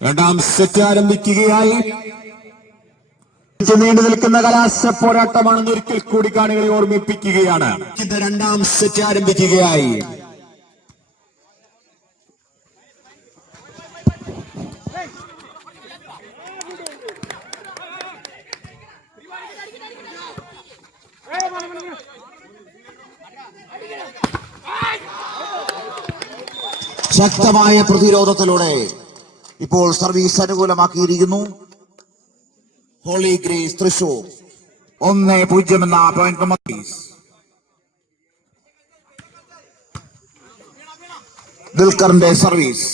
രണ്ടാം സെറ്റ് ആരംഭിക്കുകയായി. നീണ്ടു നിൽക്കുന്ന കലാശ പോരാട്ടമാണെന്ന് ഒരിക്കൽ കൂടി കാണികളെ ഓർമ്മിപ്പിക്കുകയാണ്. ഇത് രണ്ടാം സെറ്റ് ആരംഭിക്കുകയായി. ശക്തമായ പ്രതിരോധത്തിലൂടെ ഇപ്പോൾ സർവീസ് അനുകൂലമാക്കിയിരിക്കുന്നു ഹോളി ഗ്രേസ് തൃശൂർ. 1-0 എന്ന പോയിന്റ്. ദിൽക്കറിന്റെ സർവീസ്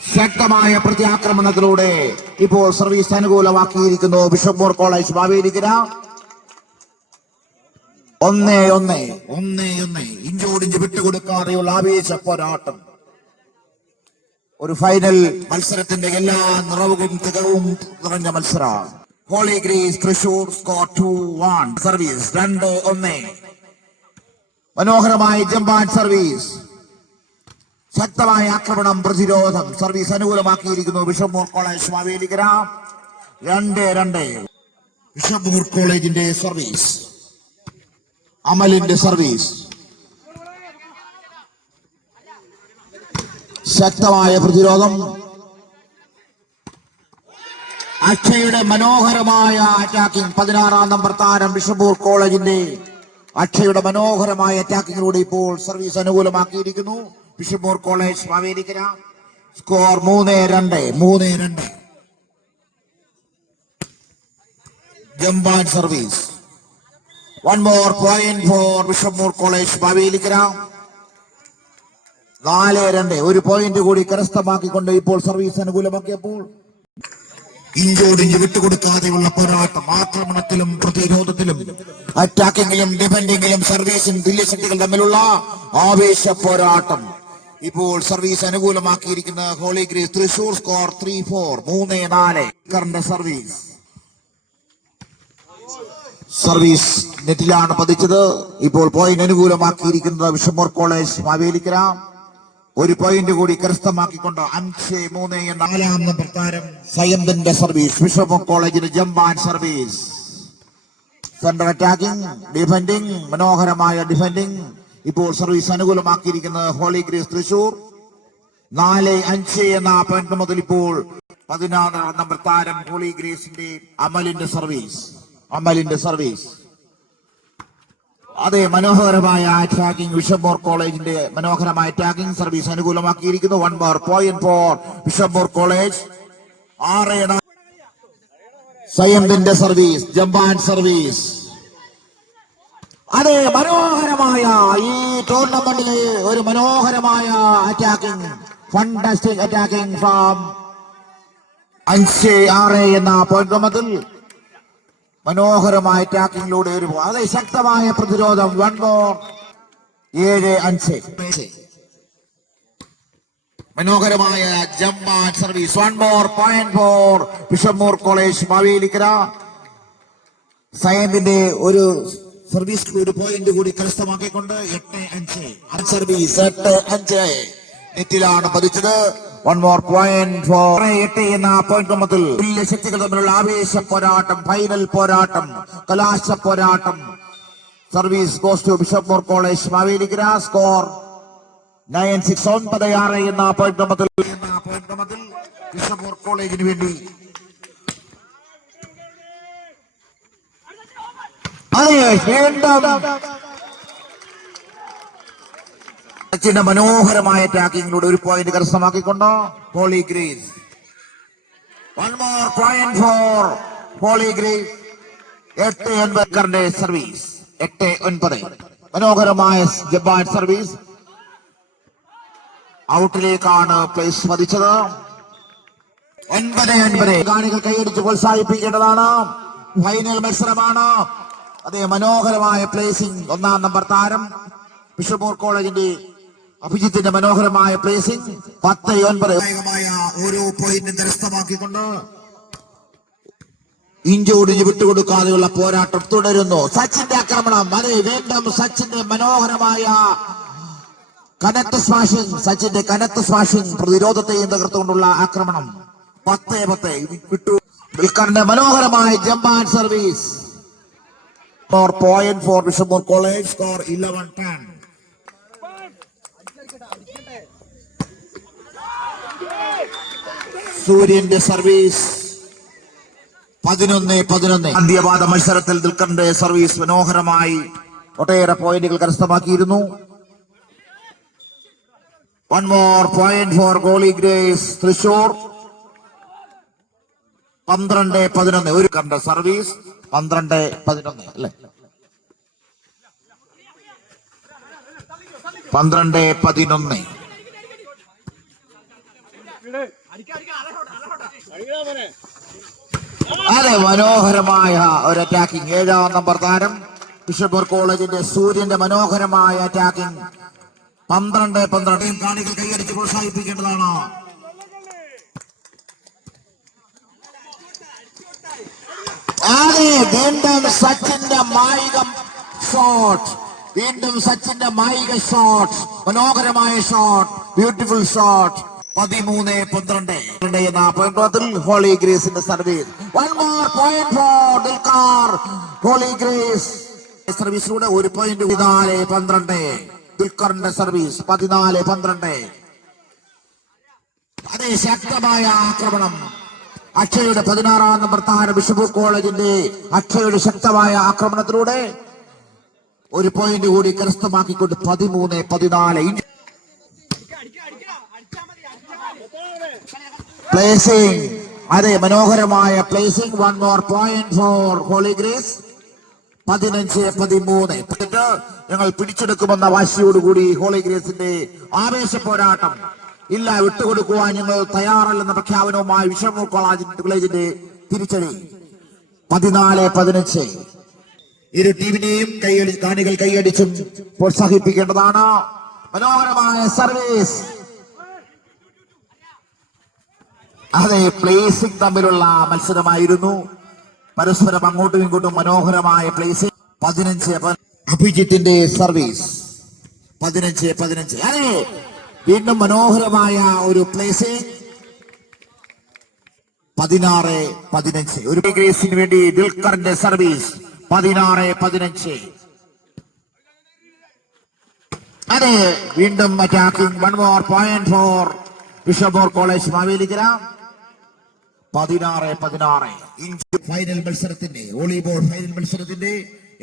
ശക്തമായ പ്രത്യാക്രമണത്തിലൂടെ ഇപ്പോൾ സർവീസ് അനുകൂലമാക്കിയിരിക്കുന്നു ബിഷപ്പ് മോർ കോളേജ് മാവേലിക്കര. 1-1 ഇഞ്ചോടിഞ്ച് വിട്ടുകൊടുക്കാതെയുള്ള ആവേശ പോരാട്ടം. ഒരു ഫൈനൽ മത്സരത്തിന്റെ എല്ലാ നിറവും തികവും നിറഞ്ഞ മത്സരം. Holy Grace Thrissur score 2-1. Service 2-1. മനോഹരമായ ജമ്പാൻ സർവീസ്. ശക്തമായ ആക്രമണം പ്രതിരോധം. സർവീസ് അനുകൂലമാക്കിയിരിക്കുന്നു Bishop Moore college Mavelikkara. 2-2. Bishop Moore കോളേജിന്റെ സർവീസ്. അമലിന്റെ സർവീസ്. ശക്തമായ പ്രതിരോധം. അക്ഷയുടെ മനോഹരമായ അറ്റാക്കിംഗ്. 16-ാം നമ്പർ താരം ബിഷപ്പ് മോർ കോളേജിന്റെ അക്ഷയുടെ മനോഹരമായ അറ്റാക്കിങ്ങിലൂടെ ഇപ്പോൾ സർവീസ് അനുകൂലമാക്കിയിരിക്കുന്നു Bishop Moore college Mavelikkara. Score 3-2. ജമ്പാൻ service. 1 more point for Bishop Moore college Mavelikkara. 4-2. ഒരു പോയിന്റ് കൂടി കരസ്ഥമാക്കിക്കൊണ്ട് ഇപ്പോൾ സർവീസ് അനുകൂലമാക്കിയപ്പോൾ ഇഞ്ചോടിഞ്ച് വിട്ടുകൊടുക്കാതെയുള്ള പോരാട്ടം. ആക്രമണത്തിലും പ്രതിരോധത്തിലും അറ്റാക്കിങ്ങിലും ഡിഫൻഡിങ്ങിലും സർവീസും തുല്യശക്തികൾ തമ്മിലുള്ള ആവേശ പോരാട്ടം. ഇപ്പോൾ സർവീസ് അനുകൂലമാക്കിയിരിക്കുന്ന Holy Grace Thrissur. Score 3-4. 3-4. Service. Service നെറ്റിലാണ് പതിച്ചത്. ഇപ്പോൾ പോയിന്റ് അനുകൂലമാക്കിയിരിക്കുന്നത് ബിഷപ്പ് മോർ കോളേജ് മാവേലിക്കര. ഒരു പോയിന്റ് കൂടി കരസ്ഥമാക്കിക്കൊണ്ട് 5-3 എന്ന 4-ാം നമ്പർ താരം സയന്തിന്റെ സർവീസ്. ബിഷപ്പ് മോർ കോളേജിന് ജമ്പാൻ സർവീസ്. സെന്റർ അറ്റാക്കിംഗ്, ഡിഫൻഡിംഗ്, മനോഹരമായ ഡിഫൻഡിംഗ്. ഇപ്പോൾ സർവീസ് അനുകൂലമാക്കിയിരിക്കുന്നത് ഹോളി ഗ്രേസ് തൃശൂർ. 4-5 എന്ന പോയിന്റ് മുതൽ ഇപ്പോൾ 16-ാം നമ്പർ താരം ഹോളി ഗ്രേസിന്റെ അമലിന്റെ സർവീസ്. അതെ, മനോഹരമായ അറ്റാക്കിംഗ് ബിഷപ്പ് മോർ കോളേജിന്റെ മനോഹരമായ അറ്റാക്കിംഗ്. സർവീസ് അനുകൂലമാക്കിയിരിക്കുന്നു. 1 more point for Bishop Moore College. 6-4. സയന്തിന്റെ സർവീസ്. ജമ്പാൻ സർവീസ്. അതെ, മനോഹരമായ ഈ ടൂർണമെന്റിലെ ഒരു മനോഹരമായ അറ്റാക്കിംഗ്. ഫണ്ടാസ്റ്റിക് അറ്റാക്കിംഗ് ഫ്രോം 5-6 എന്ന പോയിന്റ് ക്രമത്തിൽ മനോഹരമായ അറ്റാക്കിങ്ങിലൂടെ ഒരു അതെ ശക്തമായ പ്രതിരോധം. 1 more. 7-5. മനോഹരമായ ജമ്പാൻ service. 1 more point for Bishop Moore college Mavelikkara. സയന്തിന്റെ ഒരു സർവീസ് ഒരു പോയിന്റ് കൂടി കരസ്ഥമാക്കിക്കൊണ്ട് 8-5. സർവീസ് 8-5 നെറ്റിലാണ് പതിച്ചത്. 1 more point for 8 എന്ന പോയിന്റ് ക്രമത്തിൽ തുല്യശക്തികൾ തമ്മിലുള്ള ആവേശ പോരാട്ടം. ഫൈനൽ പോരാട്ടം, കലാശ പോരാട്ടം. Service goes to Bishop Moore college Mavelikkara. Score 9-6. 9-6 എന്ന പോയിന്റ് ക്രമത്തിൽ ബിഷപ്പ് മോർ കോളേജിന് വേണ്ടി സച്ചിന്റെ മനോഹരമായ അറ്റാക്കിങ്ങിലൂടെ ഒരു പോയിന്റ് കരസ്ഥമാക്കിക്കൊണ്ട് Holy Grace. 1 more point for Holy Grace. 8-9 service. 8-9. മനോഹരമായ ജപ്പാൻ സർവീസ്. ഔട്ടിലേക്കാണ് പ്ലേസ് പതിച്ചത്. 9-9. കാണികൾ കൈയടിച്ച് പ്രോത്സാഹിപ്പിക്കേണ്ടതാണ്. ഫൈനൽ മത്സരമാണ്. അതേ, മനോഹരമായ പ്ലേസിംഗ്. 1-ാം നമ്പർ താരം ബിഷപ്പ് മോർ കോളേജിന്റെ അഭിജിത്തിന്റെ മനോഹരമായ പ്ലേസിംഗ്. 10-9. ഓരോ പോയിന്റും കരസ്ഥമാക്കിക്കൊണ്ട് ഇഞ്ചോടിഞ്ഞ് വിട്ടുകൊടുക്കാതെയുള്ള പോരാട്ടം തുടരുന്നു. സച്ചിന്റെ ആക്രമണം. അതെ, വീണ്ടും സച്ചിന്റെ മനോഹരമായ കനത്ത സ്മാഷിംഗ്. സച്ചിന്റെ കനത്ത സ്മാഷിംഗ് പ്രതിരോധത്തെയും തകർത്തുകൊണ്ടുള്ള ആക്രമണം. 10-10 വിട്ടു. ദുൽഖറിന്റെ മനോഹരമായ ജമ്പാൻ service. 4 point for Bishop Moore College. Score 11-10. സൂര്യന്റെ സർവീസ് 11-11. അന്ത്യപാദ മത്സരത്തിൽ ദുൽഖറിന്റെ സർവീസ് മനോഹരമായി ഒട്ടേറെ പോയിന്റുകൾ കരസ്ഥമാക്കിയിരുന്നു. 1 more point for goalie grace Thrissur. 12-11. ഒരു കണ്ട സർവീസ് 12-11 അല്ലെ? 12-11. അതെ, മനോഹരമായ ഒരു അറ്റാക്കിംഗ്. 7-ാം നമ്പർ താരം ബിഷപ്പൂർ കോളേജിന്റെ സൂര്യന്റെ മനോഹരമായ അറ്റാക്കിംഗ്. 12-12. കാണികൾ കൈയടിച്ച് പ്രോത്സാഹിപ്പിക്കേണ്ടതാണ്. അതെ, വീണ്ടും സച്ചിന്റെ മായിക ഷോട്ട്. വീണ്ടും സച്ചിന്റെ മായിക ഷോട്ട്. മനോഹരമായ ഷോട്ട്. Beautiful shot. 13-12 എന്ന പോയിന്റിൽ ഹോളി ഗ്രേസിന്റെ service. 1 more point for Dulquer. Holy Grace സർവീസിലൂടെ 1 പോയിന്റ്. 14-12. ദുൽഖറിന്റെ സർവീസ് 14-12. അതേ ശക്തമായ ആക്രമണം. അക്ഷയുടെ 16-ാം നമ്പർ താരം ബിഷപ്പൂർ കോളേജിന്റെ അക്ഷയുടെ ശക്തമായ ആക്രമണത്തിലൂടെ 1 പോയിന്റ് കൂടി കരസ്ഥമാക്കിക്കൊണ്ട് 13-14. പ്ലേസിംഗ്. അതെ, മനോഹരമായ placing. 1 more point for Holy Grace. 15-13. ഞങ്ങൾ പിടിച്ചെടുക്കുമെന്ന വാശിയോടുകൂടി ഹോളി ഗ്രേസിന്റെ ആവേശ പോരാട്ടം. ഇല്ല, വിട്ടുകൊടുക്കുവാൻ ഞങ്ങൾ തയ്യാറല്ലെന്ന പ്രഖ്യാപനവുമായി ബിഷപ്പൂർ കോളേജിന്റെ തിരിച്ചടി. 14-15. ഇരു ടീമിനെയും കാണികൾ കൈയടിച്ചും പ്രോത്സാഹിപ്പിക്കേണ്ടതാണ്. മനോഹരമായ സർവീസ്. അതെ, പ്ലേസിംഗ് തമ്മിലുള്ള മത്സരമായിരുന്നു. പരസ്പരം അങ്ങോട്ടും ഇങ്ങോട്ടും മനോഹരമായ പ്ലേസിംഗ്. 15. അഭിജിത്തിന്റെ സർവീസ് 15-15. അതെ, വീണ്ടും മനോഹരമായ ഒരു പ്ലേസിംഗ്. 16-15. ഒരു ഗ്രേസിന് വേണ്ടി ദുൽഖറിന്റെ സർവീസ്. 16-15. അതെ, വീണ്ടും attacking. 1 more point for Bishop Moore College Mavelikkara. 16-16. Final മത്സരത്തിന്റെ വോളിബോൾ ഫൈനൽ മത്സരത്തിന്റെ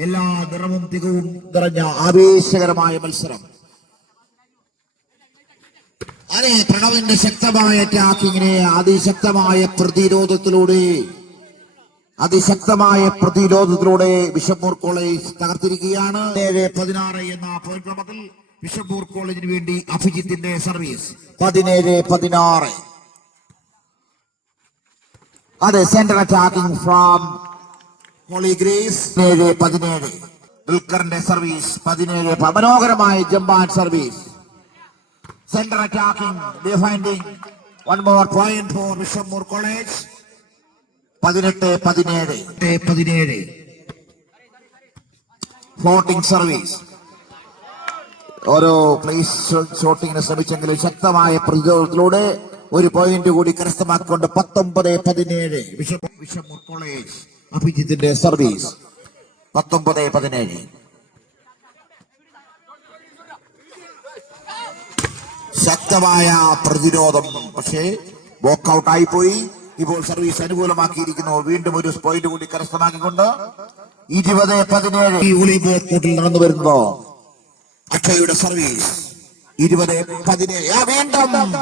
എല്ലാ നിറവും തികവും നിറഞ്ഞ ആവേശകരമായ മത്സരം. അതെ, പ്രണവിന്റെ ശക്തമായ അറ്റാക്കിങ്ങിനെ അതിശക്തമായ പ്രതിരോധത്തിലൂടെ ബിഷപ്പൂർ കോളേജ് തകർത്തിരിക്കുകയാണ്. 17-16 എന്ന പോയിന്റ് ക്രമത്തിൽ ബിഷപ്പൂർ കോളേജിന് വേണ്ടി അഭിജിത്തിന്റെ സർവീസ്. 17-16. അതെ, centre attacking from Holy Grace. 17-17. ദുൽഖറിന്റെ സർവീസ് 17. മനോഹരമായ ജമ്പാൻ service. Centre attacking defending. 1 more point for Bishop Moore College. 18-17. Floating service. ഓരോ പ്ലേസ് ഷോട്ടിങ്ങിന് ശ്രമിച്ചെങ്കിലും ശക്തമായ പ്രതിരോധത്തിലൂടെ 1 പോയിന്റ് കൂടി കരസ്ഥമാക്കിക്കൊണ്ട് 19-17. ബിഷപ്പൂർ കോളേജ് അഭിജിത്തിന്റെ സർവീസ്. 19-17. ശക്തമായ പ്രതിരോധം, പക്ഷേ വോക്കൌട്ട് ആയിപ്പോയി. ഇപ്പോൾ സർവീസ് അനുകൂലമാക്കിയിരിക്കുന്നു. വീണ്ടും 1 പോയിന്റ് കൂടി കരസ്ഥമാക്കിക്കൊണ്ട് 20-17. ഈ വോളിബോൾ കോർട്ടിൽ നടന്നു വരുന്നതോ അക്ഷയുടെ സർവീസ്. 20-17.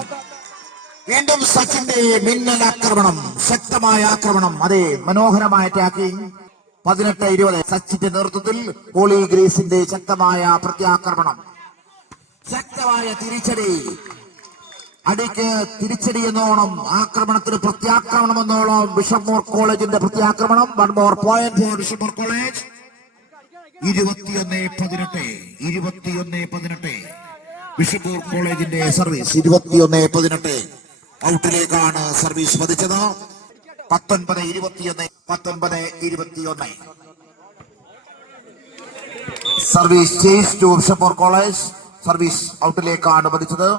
വീണ്ടും സച്ചിന്റെ മിന്നൽ ആക്രമണം. ശക്തമായ ആക്രമണം. അതെ, മനോഹരമായ അറ്റാക്കിംഗ്. 18-20. സച്ചിന്റെ നേതൃത്വത്തിൽ ഹോളി ഗ്രേസിന്റെ ശക്തമായ പ്രത്യാക്രമണം. ശക്തമായ തിരിച്ചടി. അടിക്ക് തിരിച്ചടി എന്നോണം, ആക്രമണത്തിന് പ്രത്യാക്രമണം എന്നോളം ബിഷപ്പൂർ കോളേജിന്റെ പ്രത്യാക്രമണം. 1 more point for Bishop Moore College. 21-18. Bishop Moore കോളേജിന്റെ സർവീസ്. 21-18. ഔട്ടിലേക്കാണ് സർവീസ് പതിച്ചത്. 19-21. Service chase to Bishop Moore College. Service ഔട്ടിലേക്കാണ് പതിച്ചത്.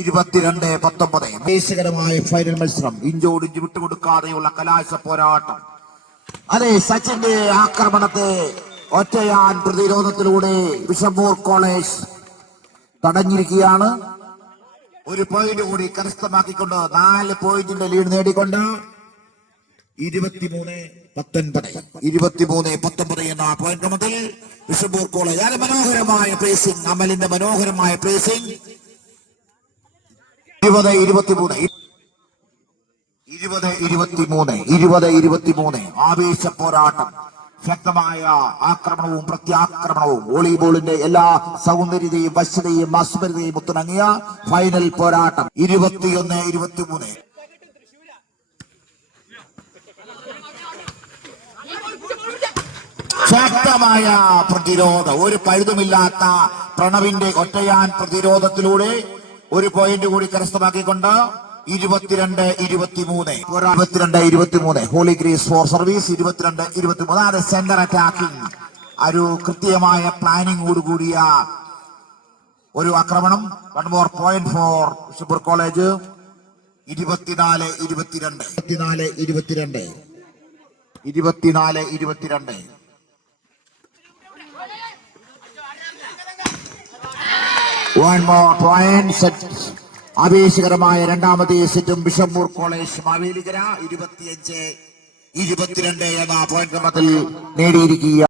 22-19 ദേശകരമായ ഫൈനൽ മത്സരം ഇഞ്ചോടിഞ്ച് വിട്ടുകൊടുക്കാതെയുള്ള കലാശ പോരാട്ടം. അതെ, സച്ചിന്റെ ആക്രമണത്തെ ഒറ്റയാൻ പ്രതിരോധത്തിലൂടെ വിഷമൂർ കോളേജ് തടഞ്ഞിരിക്കുകയാണ്. ഒരു പോയിന്റ് കൂടി കരസ്ഥമാക്കിക്കൊണ്ട് 4 പോയിന്റിന്റെ ലീഡ് നേടിക്കൊണ്ട് 23-19 എന്ന പോയിന്റ് ക്രമത്തിൽ വിഷമൂർ കോളേജ്. അത് മനോഹരമായ പ്രേസിംഗ്, അമലിന്റെ മനോഹരമായ പ്രേസിംഗ്. 20-23 ആവേശ പോരാട്ടം. ശക്തമായ ആക്രമണവും പ്രത്യാക്രമണവും വോളിബോളിന്റെ എല്ലാ സൗന്ദര്യതയും വശ്യതയും മാസ്മരതയും ഒത്തിണങ്ങിയ ഫൈനൽ പോരാട്ടം. 21-23 ശക്തമായ പ്രതിരോധം. ഒരു പഴുതുമില്ലാത്ത പ്രണവിന്റെ ഒറ്റയാൻ പ്രതിരോധത്തിലൂടെ ഒരു പോയിന്റ് കൂടി കരസ്ഥമാക്കിക്കൊണ്ട് 22-23 ഹോളി ഗ്രേസ് ഫോർ സർവീസ്. 22-23 അത് സെന്റർ അറ്റാക്കിംഗ്, ഒരു കൃത്യമായ പ്ലാനിങ്ങോടുകൂടിയ ഒരു ആക്രമണം. 1 more point for Bishop Moore College. 24-22 1 more point set. ആവേശകരമായ രണ്ടാമത്തെ സെറ്റും വിഷമൂർ കോളേജ് മാവേലിക്കര 25-22 എന്ന പോയിന്റ് ക്രമത്തിൽ നേടിയിരിക്കുക.